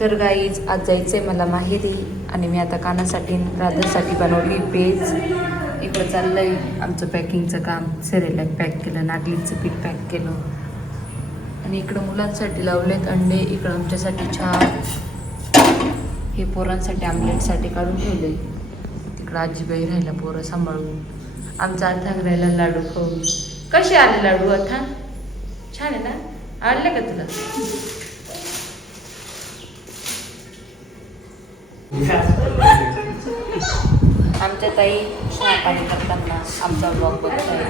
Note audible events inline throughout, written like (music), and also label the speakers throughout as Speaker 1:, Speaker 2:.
Speaker 1: तर गाईज आज जायचं आहे मला माहेरी आणि मी आता कानासाठी राधासाठी बनवली पेज. इकडं चाललं आहे आमचं पॅकिंगचं काम. सेरेलॅक पॅक केलं नागलीचं पीठ पॅक केलं. आणि इकडं मुलांसाठी लावलेत अंडे इकडं आमच्यासाठी चहा. हे पोरांसाठी आमलेटसाठी काढून ठेवले तिकडं आजीबाई राहिला पोरं सांभाळून. आमचा अथांग राहिला लाडू खाऊन. कसे आले लाडू अथांग छान आहे ना? आणले का तुला? आमच्या ताई पाणी करताना आमचा ब्लॉग बघताय.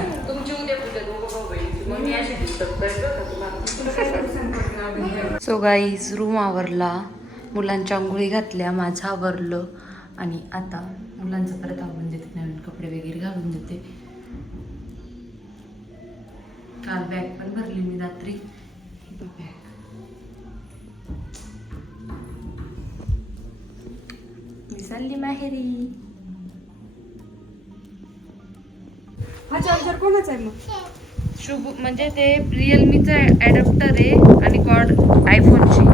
Speaker 1: सो गाईज रूम आवरला. मुलांच्या आंघोळी घातल्या माझं आवरलं. आणि आता मुलांचं परत आवरून देते नवीन कपडे वगैरे घालून देते. काल बॅग पण भरली मी रात्री. बॅग चालली माहेरी
Speaker 2: हा चार्जर कोणाचा आहे मग?
Speaker 1: शुभ म्हणजे ते रिअलमीचं ॲडॅप्टर आहे आणि कॉड आयफोनची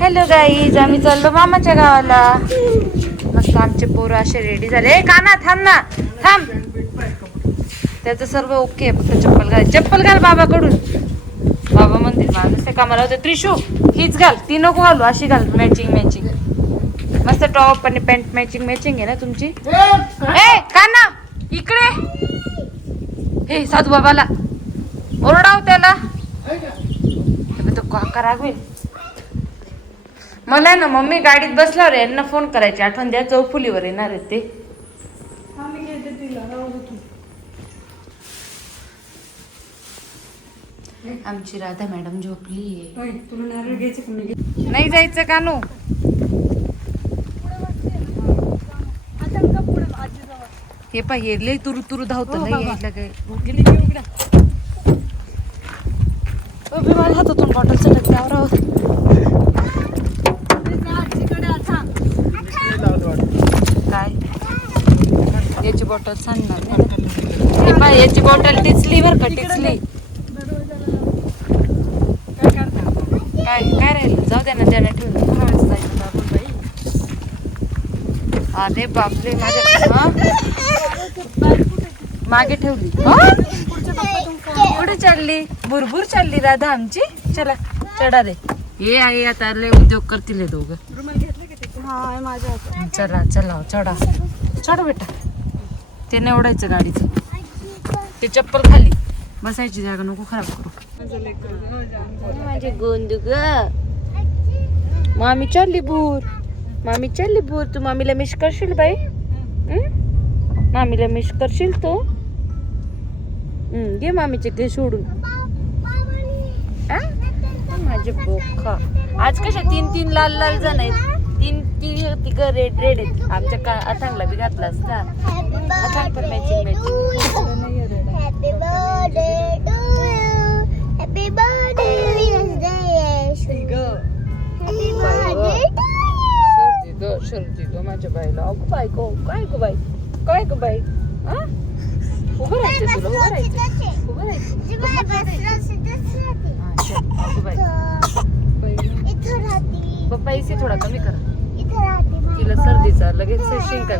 Speaker 1: हॅलो गाईज आम्ही चाललो मामाच्या गावाला. मस्त आमचे पोरं असे रेडी झाले. ए काना थांब ना. थांब. त्याचं सर्व ओके आहे. फक्त चप्पल घाल. चप्पल घाल बाबाकडून. बाबा मंदिर माणूस ते कामाला होते. त्रिशू हीच घाल. ती नको घालू. अशी घाल. मॅचिंग मॅचिंग मस्त टॉप आणि पॅन्ट मॅचिंग मॅचिंग आहे ना तुमची? ए काना इकडे. हे साधू बाबाला. ओरडाव त्याला. तो काका रागवेल. मला ना मम्मी गाडीत बसल्यावर यांना फोन करायची. आठवण द्या चौफुलीवर येणार आहेत ते. आमची राधा मॅडम झोपली
Speaker 2: नारळ घ्यायचं का? मी घे-
Speaker 1: नाही जायचं कानू हे पाय हे लय तुरु तुरु धावतं
Speaker 2: हो,
Speaker 1: नाही
Speaker 2: बाबा. गेली की उघडा.
Speaker 1: अबे, माझ्या हातातून बॉटल सटक आहोत काय याची बॉटल सांगणार हे पाय याची बॉटल टिचली बर का टिचली
Speaker 2: काय करता?
Speaker 1: काय काय राहिलं जाऊ द्या ना त्याने ठेवून
Speaker 2: हा, जायचं बाबा बाई.
Speaker 1: अरे बापरे माझ्या हा? मागे ठेवली. हा? कुठे चालली? बुरबुर चालली राधा आमची. चला चढा रे ये आहे आता लय उद्योग करतील हे दोघं?
Speaker 2: हा.
Speaker 1: चला चला चढा. चढ बेटा. ते निवडायचं गाडीचं. ते चप्पल खाली. बसायची जागा नको खराब करू.
Speaker 2: माझं. हो,
Speaker 1: गोंद ग. मामी चालली बूर. मामी चालली बूर. तू मामीला मिस करशील बाई? हं? मामीला मिस करशील तू? हं, घे मामीचे ते सोडून? माझे बोखा. आज कशा तीन तीन लाल लाल जण आहेत. तीन तीन तिघ रेड रेड आहेत. आमच्या का अथांगला बी घातलास का अथांग पण मॅचिंग मॅचिंग. सर्दी ग माझ्या बाईला. अगो बाई गो काय गो बाई? काय गो बाई? उभं राहायचं तुला उभं उभं. हा, थोडा कमी कर. तिला सर्दीचा लगेच शिंका?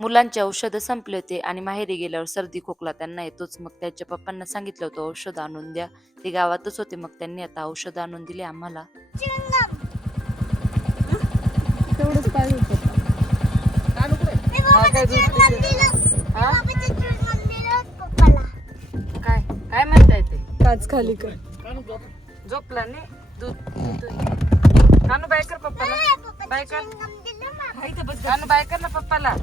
Speaker 1: मुलांचे औषधं संपले होते आणि माहेरी गेल्यावर सर्दी खोकला त्यांना येतोच. मग त्याच्या पप्पांना सांगितलं होतं औषध आणून द्या. ते गावातच होते मग त्यांनी आता औषधं आणून दिले आम्हाला.
Speaker 2: तेवढंच पाहिजे होतं.
Speaker 1: हा?
Speaker 3: पप्पाला.
Speaker 1: काय काय म्हणताय ते
Speaker 2: काच खाली कर
Speaker 1: झोपला नाही दूध कानू बाय कर पप्पाला बाय कर कानू बाय कर ना पप्पाला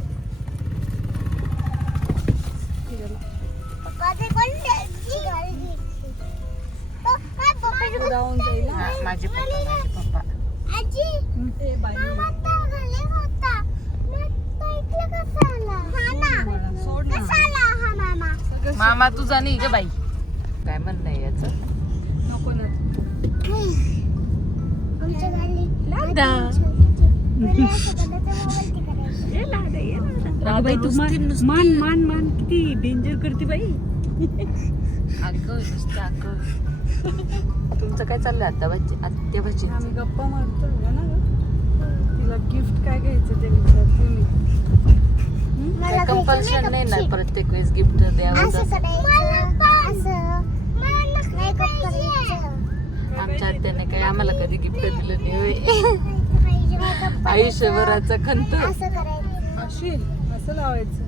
Speaker 3: काय
Speaker 2: जाऊन जाईल हा.
Speaker 1: माझे पप्पा माझे पप्पा
Speaker 3: आजी मामा तर घाले होता मग तो इकडे कसा आला हा ना
Speaker 2: बाळा, सोड ना
Speaker 3: कसा आला हा मामा
Speaker 1: तुझा नाही ग बाई. काय म्हणणं याच?
Speaker 2: नको ना. बाई तू मान मान मान मान. किती डेंजर करते बाई.
Speaker 1: अगं नुसतं अगं. तुमचं काय चाललंय आता भाजी आत्या भाजी?
Speaker 2: आम्ही गप्पा मारतो ना ग. तिला गिफ्ट काय घ्यायचं ते विचारते मी.
Speaker 1: कंपल्शन नाही ना प्रत्येक वेळेस गिफ्ट द्यावं आमच्या आत्याने काय आम्हाला कधी गिफ्ट दिलं नाही. आयुष्यभराचा खंत.
Speaker 3: असं
Speaker 2: लावायचं.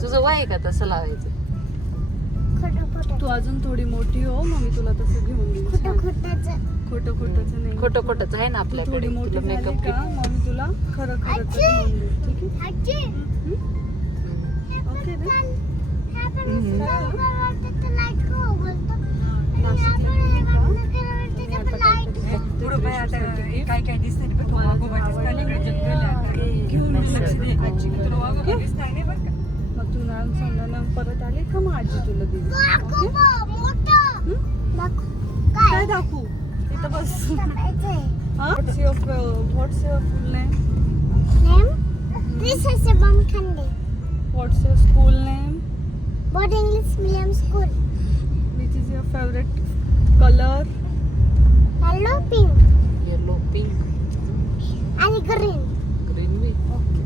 Speaker 1: तुझं वय आहे का तसं लावायचं?
Speaker 3: खोटं खोटं.
Speaker 2: तू अजून थोडी मोठी हो मग मी तुला तसं घेऊन देईन
Speaker 3: खोटं. खोटंच.
Speaker 2: खोटं खोटंच नाही.
Speaker 1: खोटं खोटंच आहे ना
Speaker 2: तू
Speaker 1: आपल्याकडे.
Speaker 2: थोडी मोठी
Speaker 1: मेकअप
Speaker 2: का? मग मी तुला खरं देईन ठीक आहे?
Speaker 3: आजी
Speaker 2: ओके ना
Speaker 3: ह्या पण असं वाटतं तर light का उघडतं? आणि
Speaker 2: नाशिकला
Speaker 3: आपण
Speaker 2: गेली का?
Speaker 3: वाटतं तर light
Speaker 2: पुढं बाई आता काय काय दिसत मग तू नाम समजा परत आली का मग आजी तुला दिली
Speaker 3: दाखव.
Speaker 2: काय इथं बस. What's your full name?
Speaker 3: This is a
Speaker 2: what's your school name
Speaker 3: Board English Medium School.
Speaker 2: Which is your favourite colour
Speaker 3: Yellow, pink,
Speaker 1: yellow pink
Speaker 3: आणि green,
Speaker 1: ग्रीन बी
Speaker 2: ओके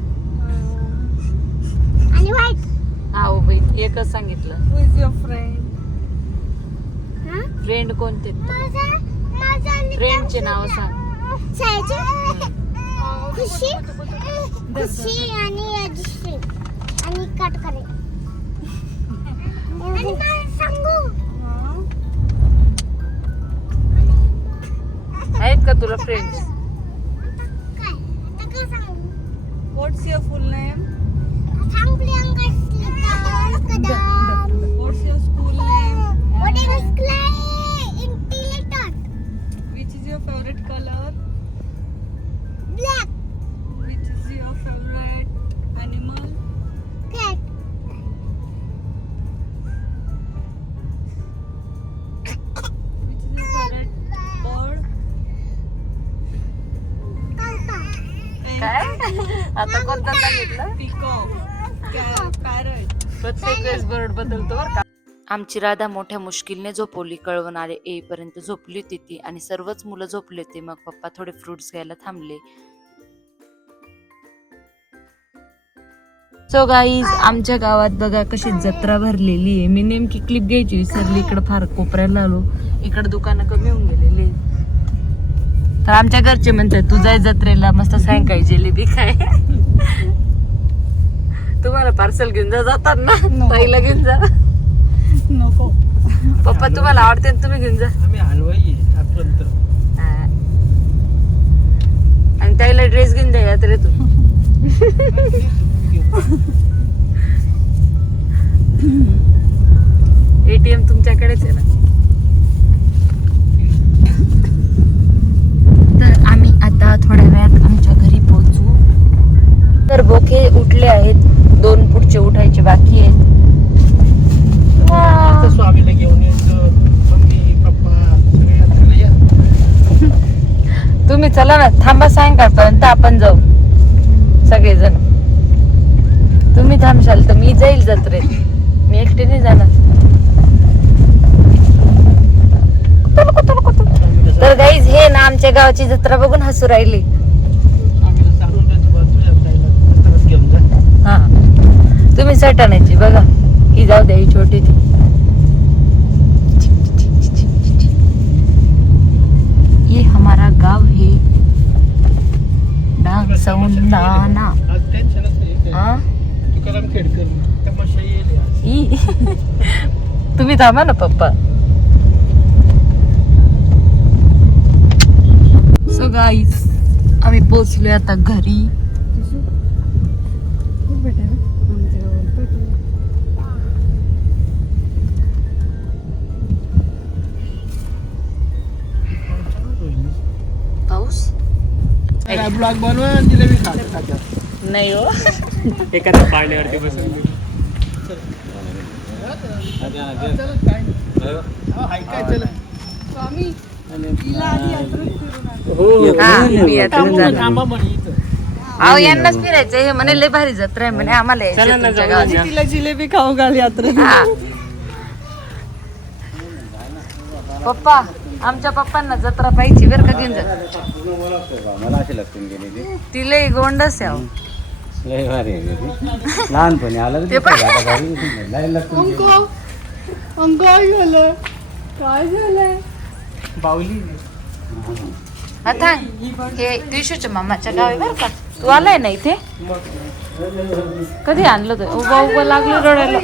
Speaker 3: आणि white.
Speaker 1: हा हो बहीण एकच सांगितलं.
Speaker 2: हु इज युअर फ्रेंड
Speaker 3: हा?
Speaker 1: Friend कोणते?
Speaker 3: माझा माझा
Speaker 1: फ्रेंडचे नाव. सांग.
Speaker 3: सयाजी खुशी खुशी आणि (laughs) मला सांगू?
Speaker 1: आहेत का तुला फ्रेंड्स
Speaker 3: काय? आता काय? सांगू?
Speaker 2: व्हॉट्स युअर फुल नेम
Speaker 3: सांग Priyanka Shrikant Kadam.
Speaker 2: What's your school name
Speaker 3: What is clay
Speaker 1: सांगितलं
Speaker 2: पिकॉक पॅरट
Speaker 1: प्रत्येक वेळेस बर्ड बदलतो बरं का. आमची राधा मोठ्या मुश्किलने झोपवली कळवण आले येईपर्यंत झोपली होती ती आणि सर्वच मुलं झोपले होते. मग पप्पा थोडे फ्रुट्स घ्यायला थांबले. सो गाईज आमच्या गावात बघा कशी जत्रा भरलेली आहे. मी नेमकी क्लिप घ्यायची विसरली इकडं फार कोपऱ्याला आलो. इकडं दुकानं कमी होऊन गेलेली तर आमच्या घरचे म्हणतात तू जाय जत्रेला मस्त सायंकाळी जिलेबी खाय. तुम्हाला पार्सल घेऊन जा जातात ना. ताईला घेऊन जा.
Speaker 2: नको.
Speaker 1: पप्पा तुम्हाला आवडते ना तुम्ही घेऊन जा. आणि ताईला ड्रेस घेऊन द्या यात्रेतून. एटीएम तुमच्याकडेच आहे ना. तर आम्ही आता थोड्या वेळात आमच्या घरी पोहोचू. तर बोके उठले आहेत. पुढचे उठायचे बाकी
Speaker 4: स्वामीला घेऊन या.
Speaker 1: तुम्ही चला ना थांबा सायंकाळपर्यंत आपण जाऊ. सगळेजण. तुम्ही थांबशाल तर मी जाईल जत्रेत. मी एकटीने जाणार. तर गाईज हे ना आमच्या गावाची जत्रा बघून हसू राहिली
Speaker 4: स्वामीला सांगून द्यायचं बा तुझ्या ताईला जत्रात घेऊन जा
Speaker 1: हा तुम्ही सटाण्याची बघा. ही जाऊ द्या ही छोटी ती. ये हमारा गाव है. डांग सौंदाना. (laughs) तुम्ही थांबा ना पप्पा. सो गाईज आम्ही पोचलोय आता घरी.
Speaker 4: ब्लॉग बनवा आणि जिलेबी खा खात्यात
Speaker 1: नाही हो.
Speaker 5: एखाद्या पाळण्यावरती बसून
Speaker 2: तिला.
Speaker 5: हो.
Speaker 1: हा, मी अहो यांनाच फिरायचं हे म्हणे लय भारी जत्रा आहे म्हणे. आम्हाला यायचं
Speaker 5: चला ना,
Speaker 1: तुमच्या
Speaker 5: जाऊ
Speaker 1: गावात.
Speaker 5: ना.
Speaker 2: तिला जिलेबी खाऊ घाल यात्रेत
Speaker 1: हा. पप्पा आमच्या पप्पांना जत्रा पाहिजे बरं का घेऊन जा
Speaker 6: मला लक्षण गेलेली
Speaker 1: ती लई गोंडस आहे अहो.
Speaker 6: लय भारी आहे. लहानपणी आलं
Speaker 1: ते पण-
Speaker 6: लय लक्षण गेलं.
Speaker 2: अंग काय झालं? काय झालंय?
Speaker 5: बावली.
Speaker 1: आता हे त्रिशूच्या मामाच्या गावी बरं का? तू आलाय ना इथे? कधी आणलं तर? उभा उभा लागलं रडायला.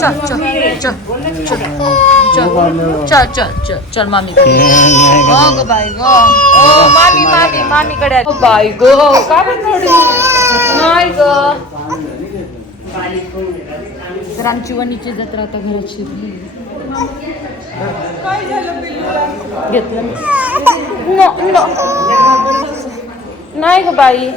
Speaker 1: चल चल चल चल चल चल चल मामी. (laughs) ग बाई गो. ओ मामी मामी मामीकडे बाई गो का? नाही ग. तर आमची वणीची जत्रा आता घरात शिरली. घेतलं नो नो नाही ग बाई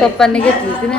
Speaker 1: पप्पांनी घेतली होती ना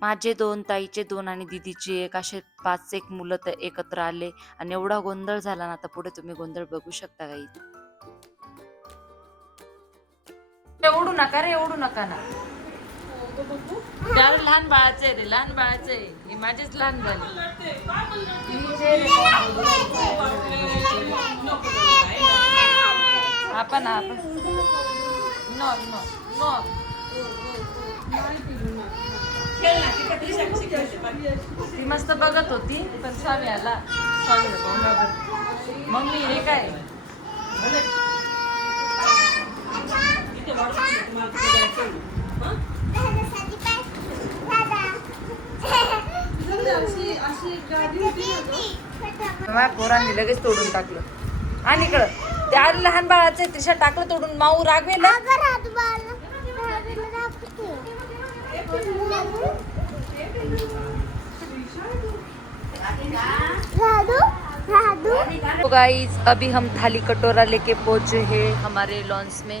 Speaker 1: माझे दोन ताईचे दोन आणि दिदीची एक असे पाच एक मुलं तर एकत्र आले. आणि एवढा गोंधळ झाला ना आता पुढे तुम्ही गोंधळ बघू शकता काही. ओढू नका रे ओढू नका ना. त्याला लहान बाळाचं आहे रे लहान बाळाचं आहे. हे माझेच लहान झाले आपण आपण. नो नो नो ती मस्त बघत होती पण स्वामी आला. स्वामी मम्मी हे काय? पोरांनी लगेच तोडून टाकलं. आणि इकडं त्या लहान बाळाचं त्रिशा टाकलं तोडून माऊ रागवेला तो गाइस अभी हम थाली कटोरा लेके पोचे हे हमारे लॉन्स में।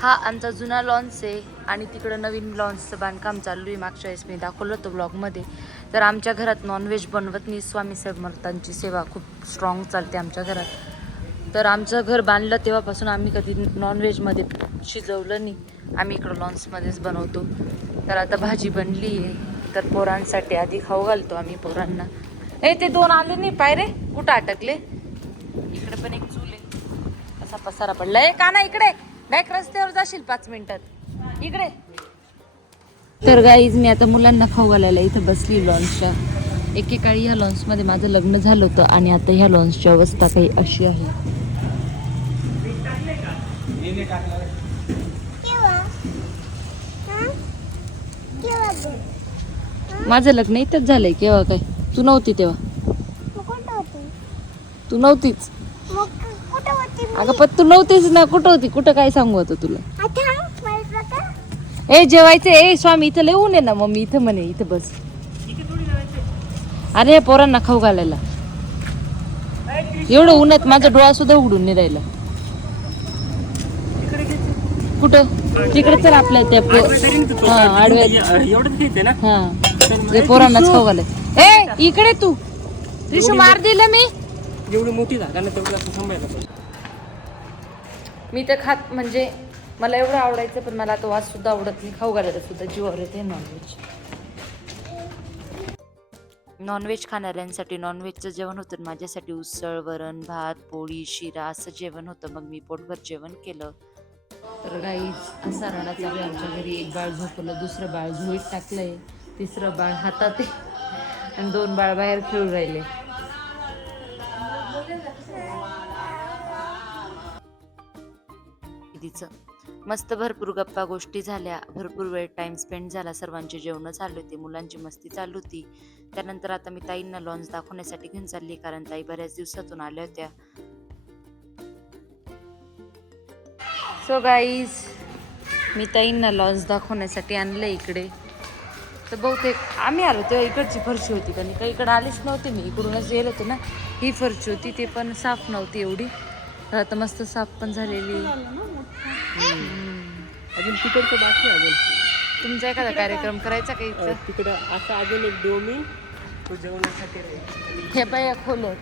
Speaker 1: हा आमचा जुना लॉन्स आहे आणि तिकडं नवीन लॉन्सचं बांधकाम चालू आहे. मागच्या वेळेस मी दाखवलं होतं ब्लॉगमध्ये तर आमच्या घरात नॉनव्हेज बनवत नाही. स्वामी समर्थांची सेवा खूप स्ट्रॉंग चालते आमच्या घरात. तर आमचं घर बांधलं तेव्हापासून आम्ही कधी नॉनव्हेजमध्ये शिजवलं नाही. आम्ही इकडं लॉन्समध्येच बनवतो. तर आता भाजी बनली आहे. तर पोरांसाठी आधी खाऊ घालतो आम्ही पोरांना. ए ते दोन आले नाही पाय रे. कुठं अटकले? इकडे पण एक चूल आहे. असा पसारा पडला ए काना इकडे. डायरेक्ट रस्त्यावर जाशील पाच मिनिटात. इकडे. तर गाईज मी आता मुलांना खाऊ घालायला इथं बसली लॉन्सच्या. एकेकाळी ह्या लॉन्समध्ये माझं लग्न झालं होतं आणि आता ह्या लॉन्सची अवस्था काही अशी आहे
Speaker 3: केव्हा हा? केव्हा गं?
Speaker 1: माझं लग्न इथंच झालंय केव्हा काय? तू नव्हती तेव्हा.
Speaker 3: मग कुठं होती?
Speaker 1: तू नव्हतीच.
Speaker 3: मग कुठं होती मी?
Speaker 1: अगं पण तू नव्हतीच ना कुठं होती? कुठं काय सांगू होतं तुला?
Speaker 3: आता का?
Speaker 1: ए जेवायचं ए स्वामी इथं लय ऊन आहे ना मम्मी इथं म्हणे इथं बस. अरे या पोरांना खाऊ घालायला. एवढं उन्हात माझा डोळा सुद्धा उघडून नाही राहिला. कुठं? तिकडे चल आपल्या त्या पो- जे पोरांनाच खाऊ घालाय ए इकडे तू. रिशू मार दिलं मी.
Speaker 5: जेवढी मोठी जागा ना तेवढं असं पाहिजे
Speaker 1: मी तर खात म्हणजे मला एवढं आवडायचं पण मला तो वास सुद्धा आवडत नाही. खाऊ घालायला सुद्धा जीवावर येते नॉनव्हेज नॉनव्हेज खाणाऱ्यांसाठी नॉनव्हेजचं जेवण होतं. माझ्यासाठी उसळ वरण भात पोळी शिरा असं जेवण होतं. मग मी पोटभर जेवण केलं. तर गाईच असा रडा चालू आहे आमच्या घरी. एक बाळ झोपलं दुसरं बाळ झोळीत टाकलंय. तिसरं बाळ हातात आहे आणि दोन बाळ बाहेर खेळून राहिले. तिचं मस्त भरपूर गप्पा गोष्टी झाल्या. भरपूर वेळ टाइम स्पेंड झाला. सर्वांची जेवणं चालू होते. मुलांची मस्ती चालू होती. त्यानंतर आता मी ताईंना लॉन्च दाखवण्यासाठी घेऊन चालली कारण ताई बऱ्याच दिवसातून आल्या होत्या. सो गाईज मी ताईंना लॉन्च दाखवण्यासाठी आणलं इकडे. तर बहुतेक आम्ही आलो तेव्हा इकडची फरशी होती कारण का इकडं आलीच नव्हती मी. इकडूनच गेले होते ना. ही फरशी होती ते पण साफ नव्हती एवढी. आता मस्त साफ पण झालेली
Speaker 5: अजून तिकडचं बाकी अजून?
Speaker 1: तुमचा एखादा कार्यक्रम करायचा का इथं?
Speaker 5: तिकडं असं अजून एक डोमी तो जेवणासाठी
Speaker 1: हे बाया खोलत.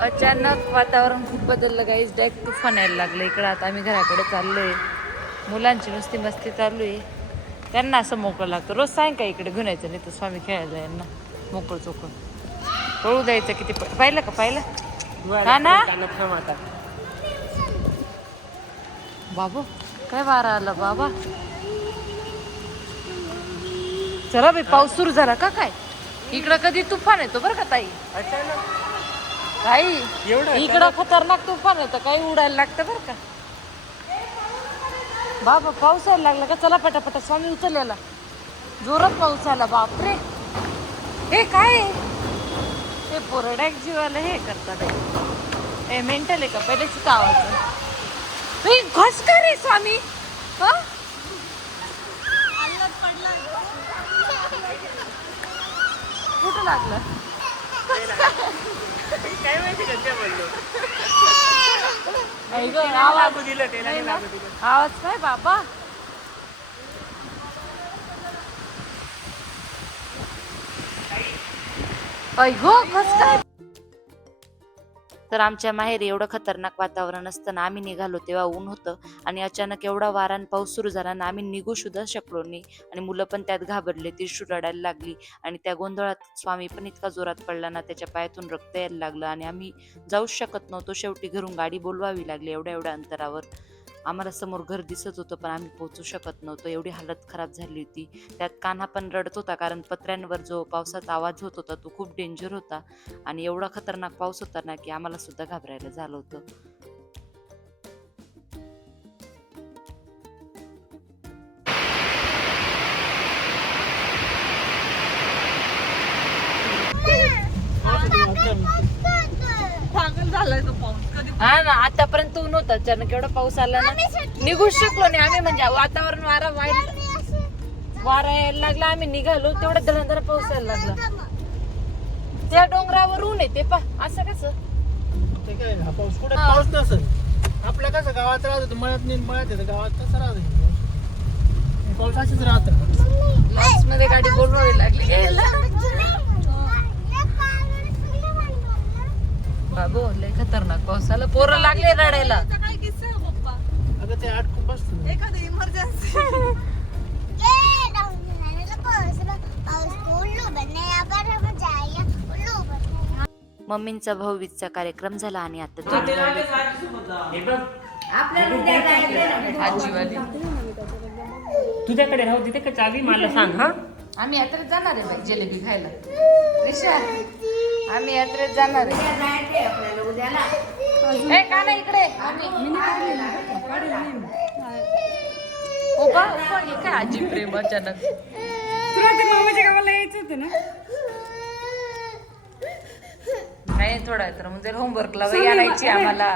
Speaker 1: अचानक वातावरण खूप बदललं गाईज डायरेक्ट तुफान यायला लागलं. इकडं आता आम्ही घराकडे चाललोय. मुलांची नुसती मस्ती चालू आहे त्यांना असं मोकळं लागतं. रोज सायंकाळी इकडे घेऊन यायचं नाही तर स्वामी खेळायला यांना. मोकळं चोकळ. पळू द्यायचं किती पाहिलं का? पाहिलं? हा ना? बाबू काय वारा आला बाबा? चला बाई पाऊस सुरू झाला का काय? इकडं कधी तुफान येतो बरं का ताई?
Speaker 5: अचानक
Speaker 1: काही.
Speaker 5: एवढं
Speaker 1: इकडं खतरनाक तुफान येतं काही उडायला लागतं बरं का. बाबा पाऊस यायला लागला का? चला पटापटा स्वामी उचललेला. जोरात पाऊस आला बापरे. हे काय? हे पोरड्याक जीवाला हे करतात हे. मेंटल आहे का? पहिलेच ए, घस का रे स्वामी. हा? कुठं लागलं?
Speaker 5: काय माहिती
Speaker 1: आई गं, आवाज.
Speaker 5: लागू दिलं त्याला
Speaker 1: नाही
Speaker 5: नाही
Speaker 1: ना?
Speaker 5: लागू दिलं.
Speaker 1: आवाज काय बाबा? ऐ गो कस काय? तर आमच्या माहेर एवढं खतरनाक वातावरण असताना आम्ही निघालो तेव्हा ऊन होतं आणि अचानक एवढा वारा आणि पाऊस सुरू झाला ना आम्ही निघू सुद्धा शकलो नाही. आणि मुलं पण त्यात घाबरले ती रडायला लागली आणि त्या गोंधळात स्वामी पण इतका जोरात पडला ना त्याच्या पायातून रक्त यायला लागलं आणि आम्ही जाऊच शकत नव्हतो. शेवटी घरून गाडी बोलवावी लागली एवढ्या एवढ्या अंतरावर. आम्हाला समोर घर दिसत होतं पण आम्ही पोहोचू शकत नव्हतो. एवढी हालत खराब झाली होती. त्यात कान्हा पण रडत होता कारण पत्र्यांवर जो पावसाचा आवाज होत होता तो खूप डेंजर होता. आणि एवढा खतरनाक पाऊस होता ना की आम्हाला सुद्धा घाबरायला झालं होतं.
Speaker 2: पागल झालाय तो पाऊस. कधी
Speaker 1: हा ना आतापर्यंत ऊन होतं अचानक एवढा पाऊस आला ना निघूच शकलो नाही. आम्ही म्हणजे वातावरण वारा वाईट. वारा यायला लागला आम्ही निघालो तेवढा धडधड पाऊस यायला लागला. त्या डोंगरावर ऊन येते पा असं कसं?
Speaker 4: ते काय हा पाऊस कुठे?
Speaker 1: हा.
Speaker 4: पाऊस नसेल आपल्या कसं गावात राहत होतं मळ्यात नाही मळ्यात येतं. गावात कसं राहत पाऊस असेच राहत.
Speaker 1: लॉन्च मध्ये गाडी बोलवावी लागली. (laughs) (laughs) यायला. बाबू लय खतरनाक पाऊस आला पोरं लागले रडायला.
Speaker 2: आता काय किस्सा आहे पप्पा?
Speaker 4: अगं ते आटकून बसतं
Speaker 2: एखादी इमर्जन्सी
Speaker 1: मम्मींचा भाऊबीजचा कार्यक्रम झाला आणि आता
Speaker 5: हे
Speaker 1: आजीवाली.
Speaker 5: तुझ्याकडे राहू देते का चावी मला सांग हा?
Speaker 1: आम्ही यात्रेत जाणार आहे बाई जिलेबी खायला. रिशा आम्ही यात्रेत जाणार आहे. का नाही इकडे? का? हे काय आजी प्रेम अचानक
Speaker 2: तुला ते मामाच्या गावाला यायचं होतं ना?
Speaker 1: नाही थोडा आहे तर म्हणजे होमवर्कला वही आणायची आम्हाला?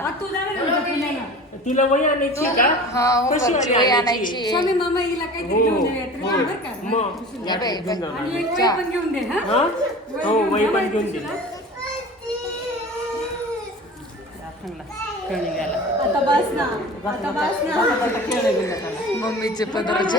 Speaker 5: तिला वही आणायची का?
Speaker 1: हा
Speaker 5: कशी
Speaker 1: होमवर्कची
Speaker 5: वही आणायची?
Speaker 1: आणायची.
Speaker 2: स्वामी मामा हिला काहीतरी
Speaker 5: हो
Speaker 2: घेऊन
Speaker 5: हो
Speaker 2: बरं का?
Speaker 5: मग.
Speaker 1: या बाई, बाई.
Speaker 2: आणि एक वही पण घेऊन दे हा?
Speaker 5: हा? हो वही पण घेऊन दे. खेळणी घ्यायला
Speaker 2: आता बस ना. आता बस ना.
Speaker 1: मम्मीचे पदराचे.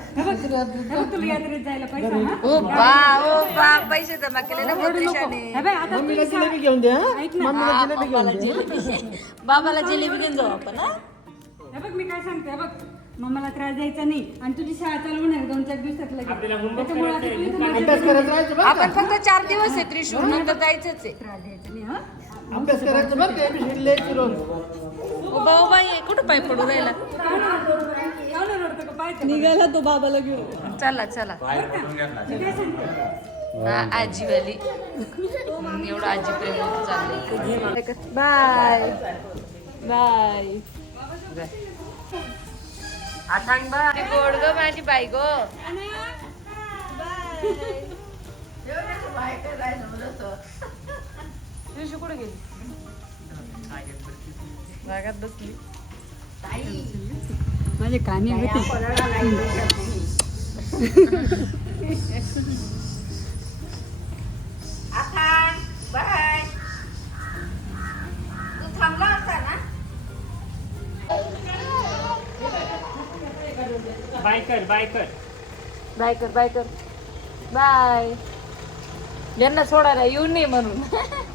Speaker 2: तुला यात्रेत जायला पैसा हा?
Speaker 1: ओ बा ओ बा पैसे जमा केले ना पत्रिशाने
Speaker 2: हे बघ, आता
Speaker 4: मम्मीला जिलेबी घेऊन द्या हा?
Speaker 2: ऐक ना.
Speaker 4: मम्मीला जिलेबी घेऊन द्या
Speaker 1: बाबाला जिलेबी घेऊन जाऊ आपण हा?
Speaker 2: हे बघ मी काय सांगते हे बघ. मम्माला त्रास द्यायचा नाही आणि तुझी शाळा चालू होणार दोन चार दिवसात लगेच. त्याच्यामुळे आता तू इथं माझ्या
Speaker 4: अभ्यास करायचं राहायचं बरं
Speaker 1: आपण फक्त चार दिवस आहे त्रिशूर नंतर जायचंच आहे.
Speaker 2: त्रास द्यायचा नाही हा?
Speaker 4: अभ्यास करायचं बरं का एबीसीडी लिहायची रोज
Speaker 1: उभा उभा ये कुठं पाय पडू राहिला?
Speaker 2: निघाला तो बाबाला घेऊन.
Speaker 1: चला चला. हा, आजीवाली हम्म, एवढं आजी प्रेम चाललंय. बाय. बाय. आठांग बाय. गोड ग माझी बाई गो. तुझी कुठे गेली? रागात बसली.
Speaker 2: माझे काने होते.
Speaker 1: बाय तू थांबला होता ना?
Speaker 5: बाय कर बाय कर.
Speaker 1: बाय कर बाय कर. बाय. यांना सोडायला येऊ नये म्हणून. (laughs)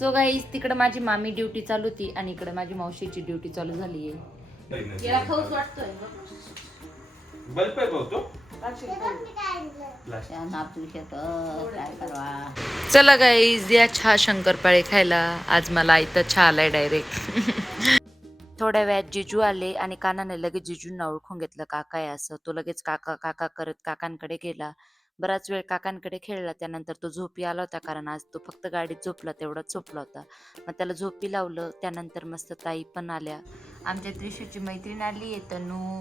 Speaker 1: सो गाईस तिकडे माझी मामी ड्युटी चालू होती आणि इकडे माझी मावशीची ड्युटी चालू झाली आहे. याला खाऊच वाटतोय.
Speaker 6: बल्ब आहे भाऊ
Speaker 1: चला गाईज या छा शंकरपाळे खायला. आज मला इथं छा आलाय डायरेक्ट (laughs) थोड्या वेळात जिजू आले आणि कानाने लगेच जिजूंना ओळखून घेतलं काका आहे असं. तो लगेच काका काका करत काकांकडे गेला. बराच वेळ काकांकडे खेळला त्यानंतर तो झोपी आला होता कारण आज तो फक्त गाडीत झोपला तेवढाच झोपला होता. मग त्याला झोपी लावलं त्यानंतर मस्त ताई पण आल्या. आमच्या त्रिशूची मैत्रीण आली आहे तनू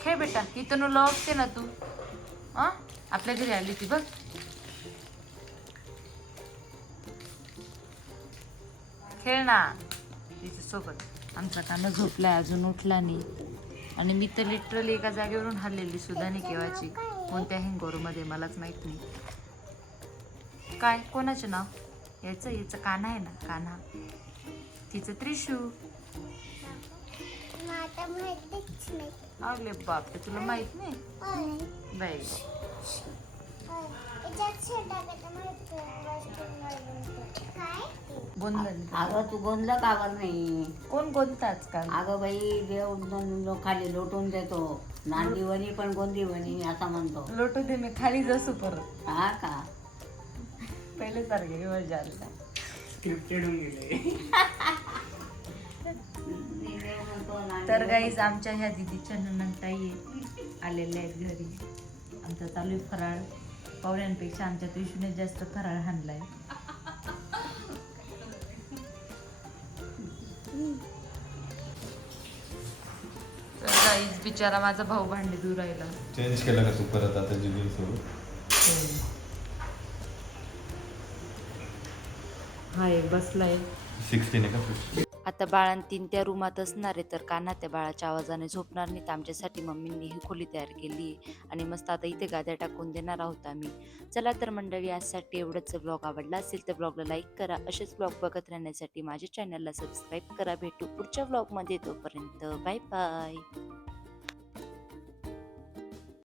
Speaker 1: खेळ बेटा ही तनू ओळखते ना तू. आपल्या घरी आली ती बघ. खेळ ना. तिच्यासोबत. आमचा काना झोपलाय अजून उठला नाही. आणि मी तर लिटरली एका जागेवरून हल्लेली सुद्धा नाही केव्हाची. कोणत्या मध्ये मलाच माहीत नाही. काय? कोणाचं नाव? याचं याचं कान्हा आहे ना? कान्हा. तिचं त्रिशू अगले बापरे तुला माहीत नाही. बाई.
Speaker 7: अगं तू गोंधळ कावर नाही?
Speaker 1: कोण गोंधळ आजकाल?
Speaker 7: अगं बाई देव लो- खाली लोटून देतो. नांदीवणी पण गोंदीवणी असं म्हणतो.
Speaker 1: लोटू दे मी खाली जसू परत.
Speaker 7: हा का?
Speaker 1: पहिले सारखे मजा आली
Speaker 5: गेले.
Speaker 1: तर गाईज आमच्या ह्या दिदीच्या ननंताई आलेल्या आहेत घरी. आमचा चालू आहे फराळ. पाहुण्यांपेक्षा आमच्या त्रिशूने जास्त फराळ हाणलाय. बिचारा माझा भाऊ भांडे दूर राहिला.
Speaker 8: चेंज केलं का तू परत आता जिजू सोबत?
Speaker 1: हाय बसलाय.
Speaker 8: सिक्स्टीन आहे का फिफ्टी
Speaker 1: आता बाळांतीन त्या रूमात असणार आहे तर कान्हा त्या बाळाच्या आवाजाने झोपणार नाही आमच्यासाठी मम्मींनी ही खोली तयार केली आणि मस्त आता इथे गाद्या टाकून देणार आहोत आम्ही. चला तर मंडळी आजसाठी एवढंच ब्लॉग आवडला असेल तर ब्लॉगला लाईक करा. असेच ब्लॉग बघत राहण्यासाठी माझ्या चॅनलला सबस्क्राईब करा. भेटू पुढच्या ब्लॉगमध्ये तोपर्यंत बाय बाय